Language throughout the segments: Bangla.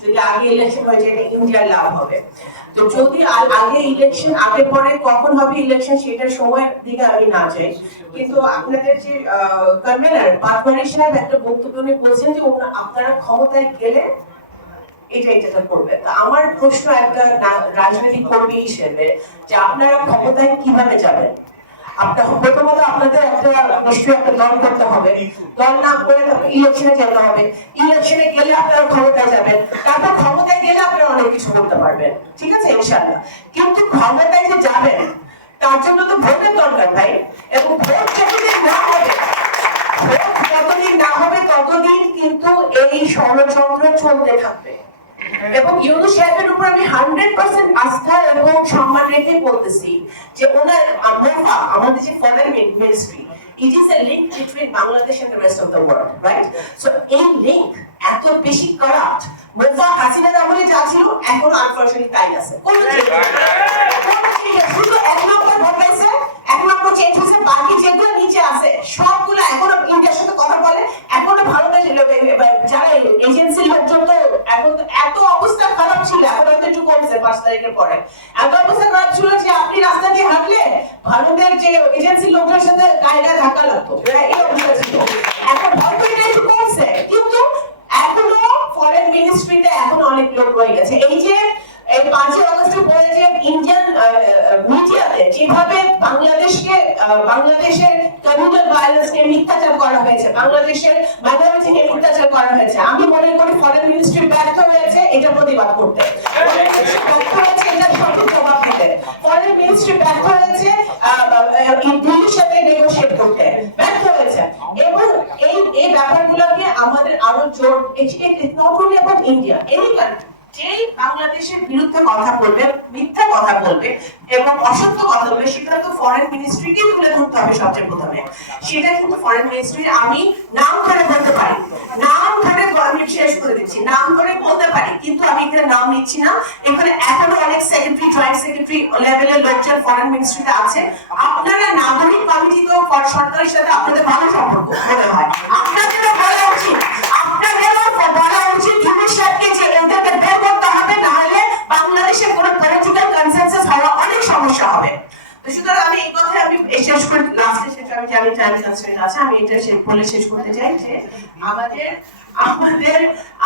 যদি আগে ইলেকশন হয়ে যায় ইন্ডিয়ার লাভ হবে। তো যদি আগে ইলেকশন আগে পরে কখন হবে ইলেকশন সেটার সময়ের দিকে আমি না যাই, কিন্তু আপনাদের যে কনভেনার পাটওয়ারি সাহেব একটা বক্তব্য নিয়ে বলছেন যে আপনারা ক্ষমতায় গেলে এটা করবে। তো আমার প্রশ্ন একটা রাজনৈতিক কর্মী হিসেবে যে আপনারা ক্ষমতায় কিভাবে যাবেন? প্রথমত আপনাদের একটা নিশ্চয়ই একটা দল করতে হবে, দল না করে তারপর ইলেকশনে যেতে হবে, ইলেকশনে গেলে আপনারা ক্ষমতায় যাবেন, তারপর ক্ষমতায় গেলে আপনারা অনেক কিছু করতে পারবেন, ঠিক আছে ইনশাআল্লাহ। কিন্তু ক্ষমতায় যে যাবেন তার জন্য তো ভোটের দরকার ভাই, এবং ভোট যতদিন না হবে ততদিন কিন্তু এই ষড়যন্ত্র চলতে থাকবে। এবং ইউনূস সাহেবের উপর আমি 100% আস্থা এবং সম্মান রেখে বলতেছি যে ওনার আমাদের যে foreign ministry, it is a link between Bangladesh and the rest of the world, right? So এই লিংক এত বেশি করাপ্ট, মোফা হাসিনার আমলে যা ছিল এখন আনফরচুনেটলি তাই আছে। শুধু এক নম্বর ঘটাইছে, এক নম্বর চেঞ্জ হয়েছে, বাকি যেগুলো নিচে আছে সবগুলো এখনো ইন্ডিয়ার সাথে কথা বলে, এখনো ভারতের যারা এজেন্সির লোকজন তো এখন এত অবস্থা খারাপ ছিল, এখন হয়তো একটু কমছে 5 তারিখের পরে। এত অবস্থা খারাপ ছিল যে আপনি রাস্তা দিয়ে হাঁটলে ভারতের যে এজেন্সির লোকজনের সাথে গায়ে ধাক্কা লাগতো, এই অবস্থা ছিল। এখন হয়তো এটা একটু কমছে, কিন্তু এখনো ফরেন মিনিস্ট্রিতে এখন অনেক লোক রয়ে গেছে। এই যে এই 5 আগস্টের পরে যে ইন্ডিয়ান মিডিয়াতে যেভাবে বাংলাদেশের কমিউনাল ভায়োলেন্স নিয়ে মিথ্যাচার করা হয়েছে, বাংলাদেশের মাইনরিটি নিয়ে মিথ্যাচার করা হয়েছে, আমি মনে করি ফরেন মিনিস্ট্রি ব্যর্থ হয়েছে এটা প্রতিবাদ করতে, ব্যর্থ হয়েছে এটা সঠিক জবাব দিতে, ফরেন মিনিস্ট্রি ব্যর্থ হয়েছে দিল্লির সাথে নেগোশিয়েট করতে, ব্যর্থ হয়েছে। এবং এই ব্যাপারগুলোকে আমাদের আরো জোর, not only about India, any country যে বাংলাদেশের বিরুদ্ধে কথা বলবে, মিথ্যা কথা বলবে এবং অসত্য কথা বলবে, সেটা তো ফরেন মিনিস্ট্রিকে তুলে ধরতে হবে সবচেয়ে প্রথমে। সেটা কিন্তু ফরেন মিনিস্ট্রির আমি নাম ধরে বলতে পারি, নাম ধরে আমি শেষ করে দিচ্ছি, নাম ধরে বলতে পারি, কিন্তু আমি এখানে নাম নিচ্ছি না। এখানে এখনো অনেক সেক্রেটারি, জয়েন্ট সেক্রেটারি লেভেলের লোকজন ফরেন মিনিস্ট্রিতে আছে। আপনারা নাগরিক কমিটি তো সরকারের সাথে আপনাদের ভালো সম্পর্ক মনে হয়, আপনাদেরও বলা উচিত, আপনাদেরও বলা উচিত ইউনূস সাহেবকে যে এটাকে বের করতে হবে, না হলে বাংলাদেশে কোনো পলিটিক্যাল কনসেনসাস হওয়া অনেক সমস্যা হবে। তো সুতরাং আমি এই কথা আমি শেষ করে লাস্টে সেটা আমি জানি টাইম কনস্ট্রেন্ট আছে, আমি এটা বলে শেষ করতে চাই যে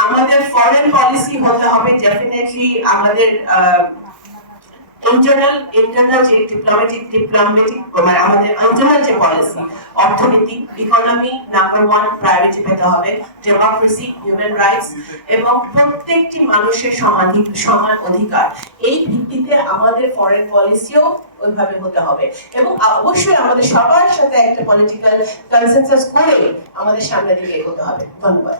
আমাদের ফরেন পলিসি হতে হবে ডেফিনেটলি আমাদের ইন্টারনাল যে ডিপ্লোম্যাটিক মানে আমাদের ইন্টারনাল যে পলিসি, অর্থনীতি, ইকোনমি নাম্বার 1 প্রায়োরিটি পেতে হবে, ডেমোক্রেসি, হিউম্যান রাইটস এবং প্রত্যেকটি মানুষের সমান অধিকার, এই ভিত্তিতে আমাদের ফরেন পলিসিও ওইভাবে হতে হবে। এবং অবশ্যই আমাদের সবার সাথে একটা পলিটিক্যাল কনসেনসাস করে আমাদের সামনের দিকে এগোতে হবে। ধন্যবাদ।